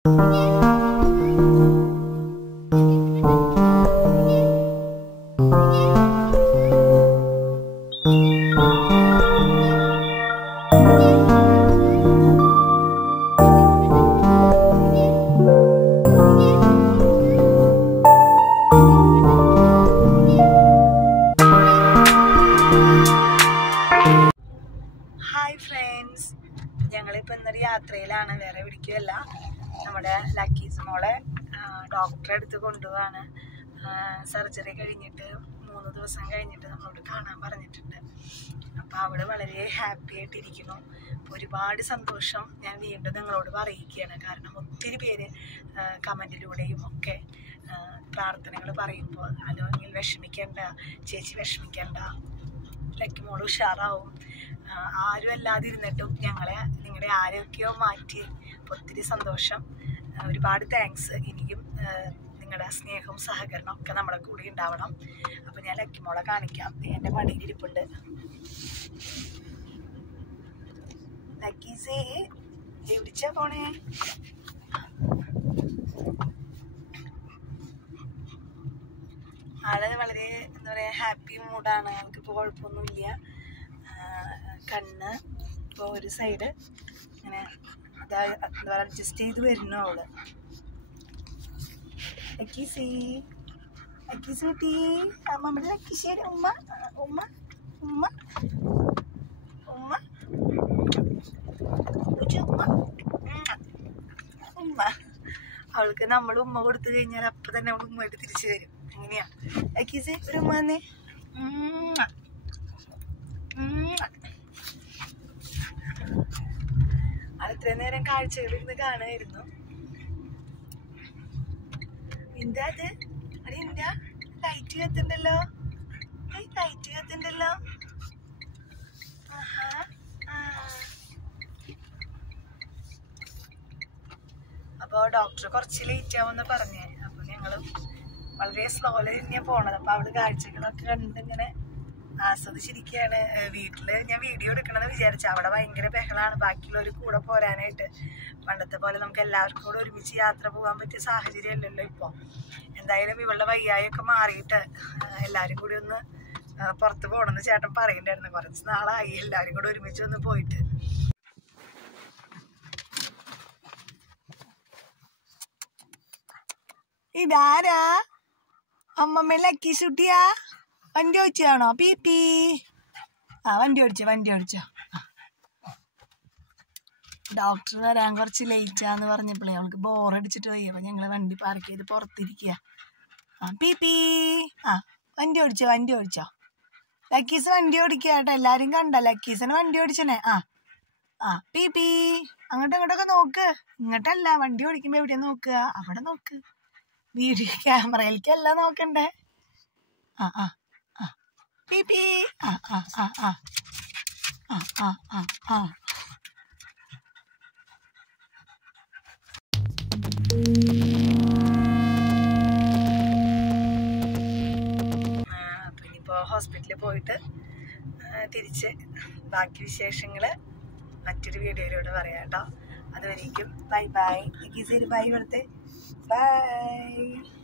Hi friends, ഞങ്ങളിപ്പോൾ ഇന്നൊരു യാത്രയിലാണ്. വേറെ എവിടേക്കുമല്ല. നമ്മുടെ ലക്കീസ് മോളെ ഡോക്ടറെ അടുത്ത് കൊണ്ടുപോവാണ്. സർജറി കഴിഞ്ഞിട്ട് 3 ദിവസം കഴിഞ്ഞിട്ട് നമ്മളോട് കാണാൻ പറഞ്ഞിട്ടുണ്ട്. അപ്പോൾ അവൾ വളരെ ഹാപ്പി ആയിട്ടിരിക്കുന്നു. അപ്പോൾ ഒരുപാട് സന്തോഷം ഞാൻ വീണ്ടും നിങ്ങളോട് അറിയിക്കുകയാണ്. കാരണം ഒത്തിരി പേര് കമൻറ്റിലൂടെയും ഒക്കെ പ്രാർത്ഥനകൾ പറയുമ്പോൾ, അല്ലെങ്കിൽ വിഷമിക്കേണ്ട ചേച്ചി, വിഷമിക്കേണ്ട, ലക്കി മോള് ഉഷാറാവും, ആരും അല്ലാതിരുന്നിട്ടും ഞങ്ങളെ നിങ്ങളുടെ ആരെയൊക്കെയോ മാറ്റി. അപ്പോൾ ഒത്തിരി സന്തോഷം, ഒരുപാട് താങ്ക്സ്. ഇനിയും നിങ്ങളുടെ സ്നേഹവും സഹകരണവും ഒക്കെ നമ്മുടെ കൂടെ ഉണ്ടാവണം. അപ്പോൾ ഞാൻ ലക്കി മോളെ കാണിക്കാം. എൻ്റെ മടിയിലിരിപ്പുണ്ട്. ലക്കീസേ, എവിടിച്ചാ പോണേ? ആള് വളരെ എന്താ പറയുക, ഹാപ്പി മൂഡാണ്. നമുക്കിപ്പോൾ കുഴപ്പമൊന്നുമില്ല. കണ്ണ് ഇപ്പോൾ ഒരു സൈഡ് ഇങ്ങനെ എന്താ പറയുക, അഡ്ജസ്റ്റ് ചെയ്ത് വരുന്നു അവള്. ലക്കീസി, ലക്കീസ് കുട്ടി, നമ്മുടെ ലക്കീശ്ശേരി ഉമ്മ ഉമ്മ ഉമ്മ ഉമ്മ ഉമ്മ ഉമ്മ. അവൾക്ക് നമ്മൾ ഉമ്മ കൊടുത്തു കഴിഞ്ഞാൽ അപ്പം തന്നെ അവൾ ഉമ്മയായിട്ട് തിരിച്ചു വരും. അങ്ങനെയാ ലക്കീസ്. ഒരു ഉമ്മ തന്നെ. അത് ഇത്രയും നേരം കാഴ്ചകളിരുന്ന് കാണുമായിരുന്നു. എന്താ അത്? അത് എന്താ ലൈറ്റ് കത്തുണ്ടല്ലോ, ലൈറ്റ് കത്തുണ്ടല്ലോ. അപ്പോൾ ഡോക്ടർ കുറച്ച് ലേറ്റ് ആവുമെന്ന് പറഞ്ഞേ. അപ്പോൾ ഞങ്ങളും വളരെ സ്ലോയിൽ തന്നെയാണ് പോണത്. അപ്പോൾ അവള് കാഴ്ചകളൊക്കെ കണ്ടിങ്ങനെ ആസ്വദിച്ചിരിക്കുകയാണ്. വീട്ടില് ഞാൻ വീഡിയോ എടുക്കണമെന്ന് വിചാരിച്ചു. അവിടെ ഭയങ്കര ബഹളാണ്, ബാക്കിയുള്ളവർ കൂടെ പോരാനായിട്ട്. പണ്ടത്തെ പോലെ നമുക്ക് എല്ലാവർക്കും കൂടെ ഒരുമിച്ച് യാത്ര പോകാൻ പറ്റിയ സാഹചര്യം അല്ലല്ലോ ഇപ്പോൾ. എന്തായാലും ഇവളുടെ വയ്യായൊക്കെ മാറിയിട്ട് എല്ലാവരും കൂടി ഒന്ന് പുറത്ത് പോകണമെന്ന് ചേട്ടൻ പറയുന്നുണ്ടായിരുന്നു. കുറച്ച് നാളായി എല്ലാവരും കൂടെ ഒരുമിച്ച് ഒന്ന് പോയിട്ട്. ഇതാരാ? അമ്മമ്മ ലക്കി സുട്ടിയാ? വണ്ടി ഓടിച്ചാണോ? പീപ്പി. വണ്ടി ഓടിച്ചോ. ഡോക്ടർ വരാൻ കുറച്ച് ലേറ്റാന്ന് പറഞ്ഞപ്പോഴേ അവൾക്ക് ബോറടിച്ചിട്ട് പോയി. അപ്പം ഞങ്ങൾ വണ്ടി പാർക്ക് ചെയ്ത് പുറത്തിരിക്കുക. പീപ്പി. വണ്ടി ഓടിച്ചോ. ലക്കീസ് വണ്ടി ഓടിക്കുക കേട്ടോ. എല്ലാവരും കണ്ട ലക്കീസിന് വണ്ടി ഓടിച്ചനെ. പീപ്പി. അങ്ങോട്ടൊക്കെ നോക്ക്. ഇങ്ങോട്ടല്ല, വണ്ടി ഓടിക്കുമ്പോൾ എവിടെയാ നോക്കുക? അവിടെ നോക്ക്. വീഡിയോ ക്യാമറയിലേക്കല്ല നോക്കണ്ടേ. പീപ്പി. ഇനിയിപ്പോൾ ഹോസ്പിറ്റലിൽ പോയിട്ട് തിരിച്ച് ബാക്കി വിശേഷങ്ങൾ മറ്റൊരു വീഡിയോയിലൂടെ പറയാം കേട്ടോ. അതുവരേക്കും ബൈ ബൈ. ലക്കീസേരി ബൈ കൊടുത്തേ. ബൈ.